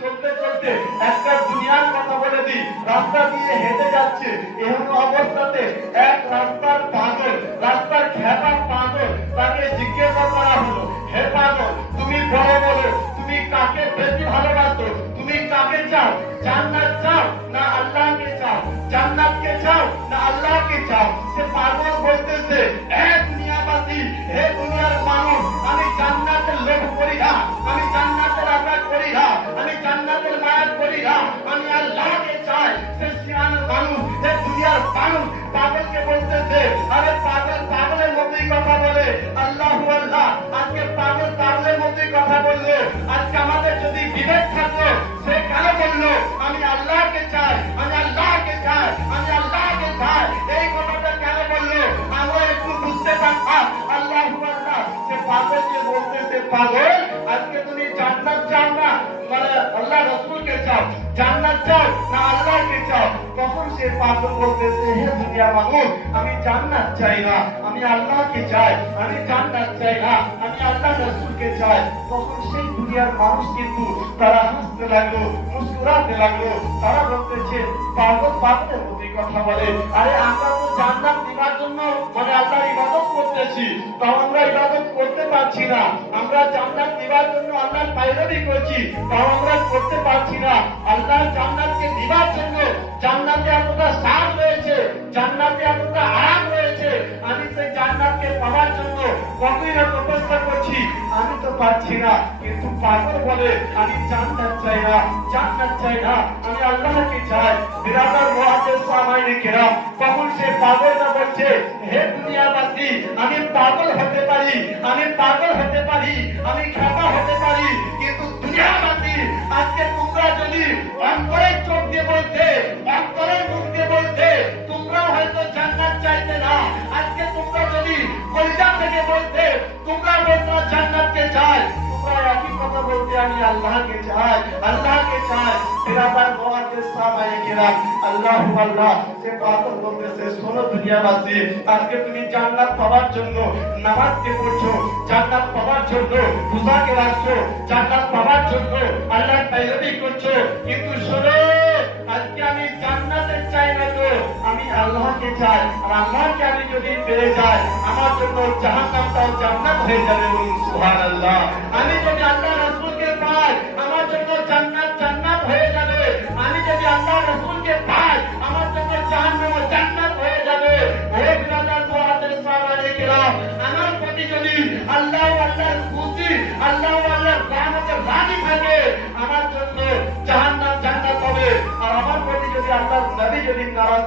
চলতে চলতে একটা দুনিয়ার কথা বলে দিই। রাস্তা দিয়ে হেঁটে যাচ্ছে, এমন অবস্থাতে এক রাস্তার পাগল, রাস্তার খেপা পাগল, তাকে জিজ্ঞাসা করা হলো, হে পাগল, তুমি বলো বলো, তুমি কাকে বেশি ভালোবাসো? তুমি কাকে চাও? জান্নাত চাও না আল্লাহকে চাও? জান্নাতকে চাও না আল্লাহকে চাও? সে পাগল বলতেছে, হে দুনিয়াবাসী, হে দুনিয়ার মানুষ, আমি জান্নাতের লোভ করি না, আমি জান্নাতের আশা করি না, আমি জান্নাতের মায়া করি না, আমি আল্লাহকে চাই। সে সিয়ান মানুষ, হে দুনিয়ার মানুষ পাগলকে বলতেছে, আরে পাগল পাগলের মতোই কথা বলে, আল্লাহু আল্লাহ। আজকে পাগল পাগলের মতোই কথা বললো। আজকে আমাদের যদি বিবেক থাকতো, সে কেন বললো আমি আল্লাহকে চাই, আমি আল্লাহকে চাই, আমি আল্লাহকে চাই? এই কথাটা কেন বললো? আমরা একটু বুঝতে পারতাম। আল্লাহু আল্লাহ। সে পাগলকে বলতেছে, পাগল, আজকে তুমি জান্নাত চাও না মানে আল্লাহ রাসূলকে চাও? জান্নাত চাও না আল্লাহকে চাও? তখন সে পাগল বলতেছে, হে দুনিয়া মানুষ, আমি জান্নাত চাই না, আমি আল্লাহকে চাই, আমি জান্নাত চাই না, আমি আল্লাহ রাসূলকে চাই। তখন সেই দুনিয়ার মানুষ কিন্তু তারা হাসতে লাগলো, মুস্কুরাতে লাগলো। তারা বলতেছে, পাগল পাগলের মতোই কথা বলে। আরে আমরা তো জান্নাত নেবার জন্য মানে আল্লাহর ইবাদত করতেছি, তাও আমরা ইবাদত করতে পারছি না। আমরা জান্নাত নেবার জন্য আল্লাহর পায়রাবি করছি, তাও আমরা করতে পারছি না। আল্লাহর জান্নাতকে নেবার জন্য জান্নাতে এতটা স্বাদ রয়েছে, জান্নাতে এতটা আরাম রয়েছে, আমি সেই জান্নাতকে পাওয়ার জন্য কতই না তপস্যা করছি, আমি তো পাচ্ছি না। কিন্তু পাগল বলে, আমি জান্নাত চাই না, জান্নাত চাই না, আমি আল্লাহকে চাই। বিরাদার মুআজ্জিজ সাহাবায়ে কেরাম, তখন সে পাগলটা বলছে, হে দুনিয়াবাসী, আমি পাগল হতে পারি, আমি পাগল হতে পারি, আমি খেপা হতে পারি, কিন্তু দুনিয়াবাসী, আজকে তোমরা যদি অন্তরের চোখ দিয়ে বলতে, অন্তরের মুখ দিয়ে বলতে, তোমরা হয়তো জান্নাত চাইতে না। আজকে তোমরা যদি কলিজা থেকে বলতে, তোমরা বলতো জান্নাতকে চাই, তোমরা একই কথা বলতে, আমি আল্লাহকে চাই, আল্লাহকে চাই। বিরাদার মুআজ্জিজ সাহাবায়ে কেরাম, আল্লাহু আল্লাহ। সে পাগল বলতেছে, শোনো দুনিয়াবাসী, আজকে তুমি জান্নাত পাওয়ার জন্য নামাজকে পড়ছো, জান্নাত পাওয়ার জন্য রোজাকে রাখছো, জান্নাত পাওয়ার জন্য আল্লাহর তাওহীদ করছো, কিন্তু শোনো, আজকে আমি জান্নাতের চাই না তো আমি আল্লাহকে চাই। আর আল্লাহকে আমি যদি পেয়ে যাই, আমার জন্য জাহান্নামটাও জান্নাত হয়ে যাবে। বলুন সুবহানাল্লাহ। আমি যদি আল্লাহ রাসূলকে পাই, আমার জন্য জান্নাত জান্নাত হয়ে যাবে। আমি যদি আল্লাহ রাসূলকে পাই, আমার জন্য জাহান্নাম জান্নাত হয়ে যাবে। হে বিরাদার মুআজ্জিজ সাহাবায়ে কেরাম, আমার প্রতি যদি আল্লাহ আল্লাহর খুশি, আল্লাহ আল্লাহর রহমতে রাজি থাকে, আমার জন্য জাহান্নাম জান্নাত হবে। আর আমার প্রতি যদি আল্লাহর নবী যদি নারাজ